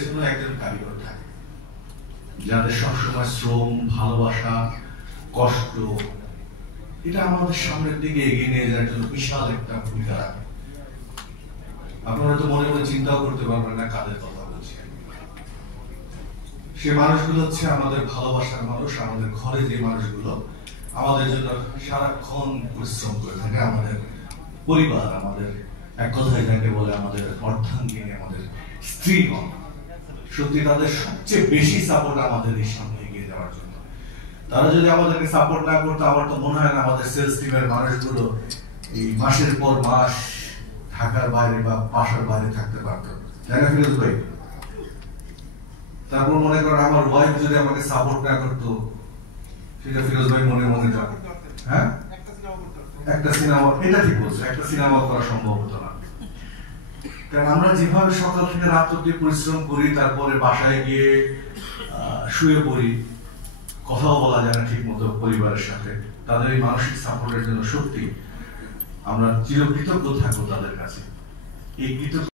একজন কারিগর থাকে যাদের সবসময় শ্রম, ভালোবাসা, কষ্ট এটা আমাদের সামনের দিকে এগিয়ে নিয়ে যাওয়ার জন্য বিশাল একটা ভূমিকা রাখে। আপনারা তো মনে মনে চিন্তাও করতে পারবেন না কাদের কথা বলছি। সে মানুষগুলো হচ্ছে আমাদের ভালোবাসার মানুষ, আমাদের ঘরে যে মানুষগুলো আমাদের জন্য সারাক্ষণ পরিশ্রম করে থাকে, আমাদের পরিবার, আমাদের এক কথায় যাকে বলে আমাদের অর্ধাঙ্গিনী, আমাদের স্ত্রীগণ। সত্যি তাদের সবচেয়ে বেশি সাপোর্ট আমাদের এই সামনে এগিয়ে যাওয়ার জন্য। তারা যদি আমাদেরকে সাপোর্ট না করতো, আমার তো মনে হয় না আমাদের সেলস টিমের মানুষগুলো এই মাসের পর মাস ঢাকার বাইরে বা বাসার বাইরে থাকতে পারতো, তাই না ফিরোজ ভাই? তারপর মনে করেন আমার ওয়াইফ যদি আমাকে সাপোর্ট না করতো, সেটা ফিরোজ ভাই মনে মনে যাবে, হ্যাঁ একটা সিনেমা, এটা ঠিক বলছো, একটা সিনেমা করা সম্ভব হতো না। কারণ আমরা যেভাবে সকাল থেকে রাত অব্দি পরিশ্রম করি, তারপরে বাসায় গিয়ে শুয়ে পড়ি, কথাও বলা যায় না ঠিক মতো পরিবারের সাথে, তাদের এই মানসিক সাপোর্টের জন্য সত্যি আমরা চিরকৃতজ্ঞ থাকবো তাদের কাছে। এই কৃতজ্ঞ